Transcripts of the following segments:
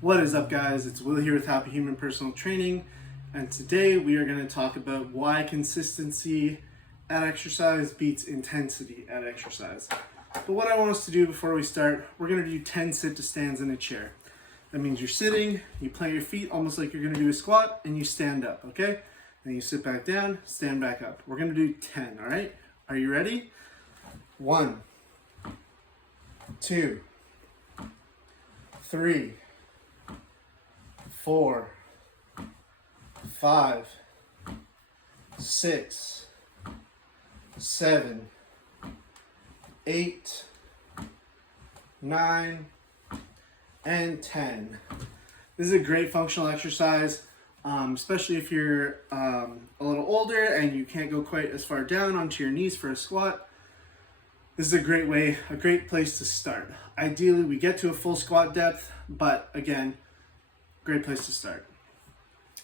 What is up, guys? It's Will here with Happy Human Personal Training, and today we are going to talk about why consistency at exercise beats intensity at exercise. But what I want us to do before we start, we're going to do 10 sit-to-stands in a chair. That means you're sitting, you plant your feet almost like you're going to do a squat, and you stand up, okay? And you sit back down, stand back up. We're going to do 10, all right? Are you ready? 1, 2, 3, 4, 5, 6, 7, 8, 9, and 10. This is a great functional exercise, especially if you're a little older and you can't go quite as far down onto your knees for a squat. This is a great place to start. Ideally, we get to a full squat depth, but again, great place to start.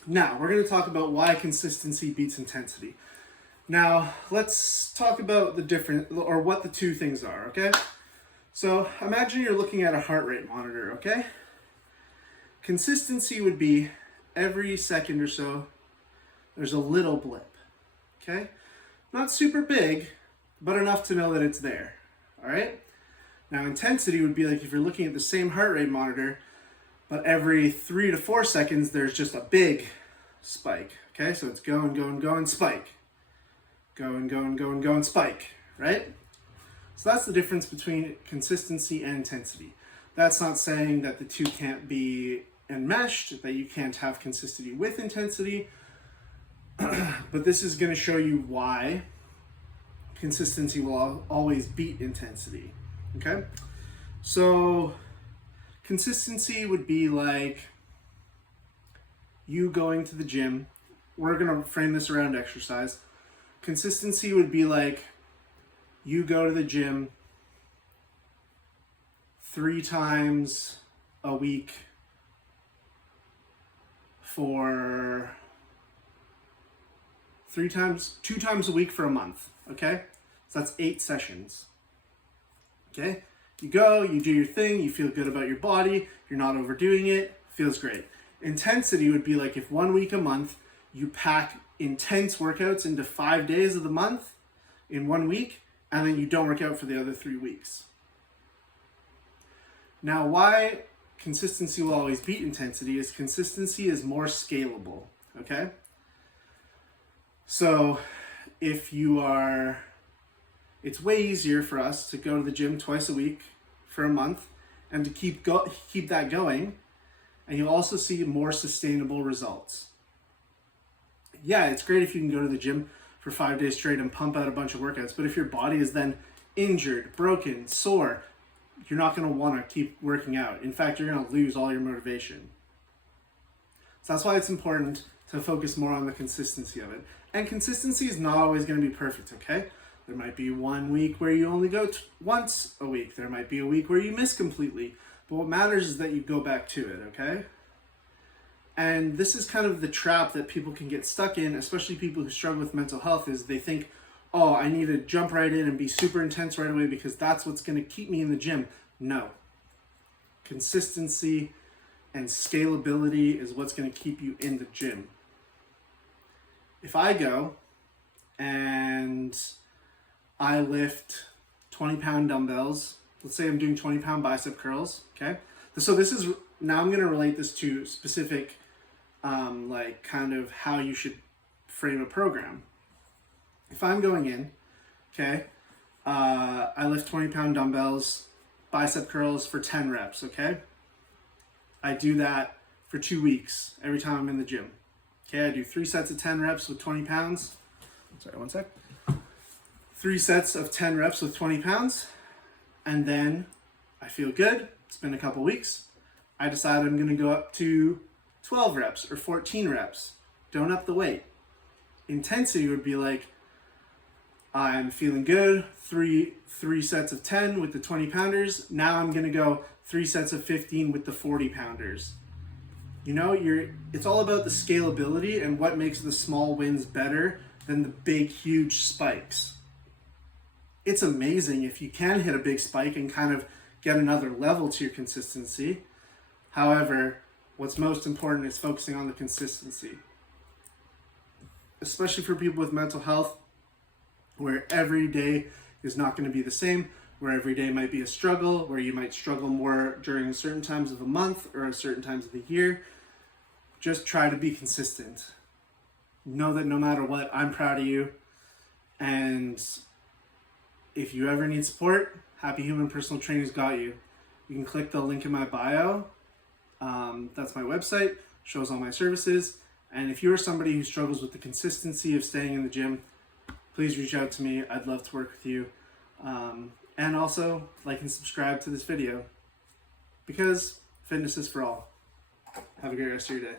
Now, we're going to talk about why consistency beats intensity. Now, let's talk about what the two things are, okay? So, imagine you're looking at a heart rate monitor, okay? Consistency would be every second or so, there's a little blip, okay? Not super big, but enough to know that it's there, all right? Now, intensity would be like if you're looking at the same heart rate monitor, but every 3 to 4 seconds, there's just a big spike, okay? So it's going, spike. Going, spike, right? So that's the difference between consistency and intensity. That's not saying that the two can't be enmeshed, that you can't have consistency with intensity, but this is going to show you why consistency will always beat intensity, okay? So consistency would be like you going to the gym. We're going to frame this around exercise. Consistency would be like you go to the gym 3 times a week for 2 times a week for a month, okay? So that's 8 sessions, okay? You go, you do your thing, you feel good about your body, you're not overdoing it, feels great. Intensity would be like if 1 week a month, you pack intense workouts into 5 days of the month in 1 week, and then you don't work out for the other 3 weeks. Now, why consistency will always beat intensity is consistency is more scalable, okay? So if you are, it's way easier for us to go to the gym twice a week for a month and to keep that going, and you'll also see more sustainable results. Yeah, it's great if you can go to the gym for 5 days straight and pump out a bunch of workouts, but if your body is then injured, broken, sore, you're not going to want to keep working out. In fact, you're going to lose all your motivation. So that's why it's important to focus more on the consistency of it. And consistency is not always going to be perfect, okay? There might be 1 week where you only go once a week. There might be a week where you miss completely. But what matters is that you go back to it, okay? And this is kind of the trap that people can get stuck in, especially people who struggle with mental health, is they think, oh, I need to jump right in and be super intense right away because that's what's going to keep me in the gym. No. Consistency and scalability is what's going to keep you in the gym. If I go and I lift 20-pound dumbbells, let's say I'm doing 20-pound bicep curls, okay? So now I'm going to relate this to specific, kind of how you should frame a program. If I'm going in, okay, I lift 20-pound dumbbells, bicep curls for 10 reps, okay? I do that for 2 weeks every time I'm in the gym. Okay, I do 3 sets of 10 reps with 20 pounds. Sorry, 1 sec. 3 sets of 10 reps with 20 pounds. And then I feel good. It's been a couple weeks. I decide I'm going to go up to 12 reps or 14 reps. Don't up the weight. Intensity would be like, I'm feeling good, three sets of 10 with the 20 pounders. Now I'm going to go 3 sets of 15 with the 40 pounders. You know, it's all about the scalability and what makes the small wins better than the big, huge spikes. It's amazing if you can hit a big spike and kind of get another level to your consistency. However, What's most important is focusing on the consistency, especially for people with mental health, where every day is not going to be the same, where every day might be a struggle, where you might struggle more during certain times of the month or certain times of the year. Just try to be consistent. Know that no matter what, I'm proud of you. And if you ever need support, Happy Human Personal Training's got you. You can click the link in my bio. That's my website, shows all my services. And if you're somebody who struggles with the consistency of staying in the gym, please reach out to me. I'd love to work with you. And also, like and subscribe to this video, because fitness is for all. Have a great rest of your day.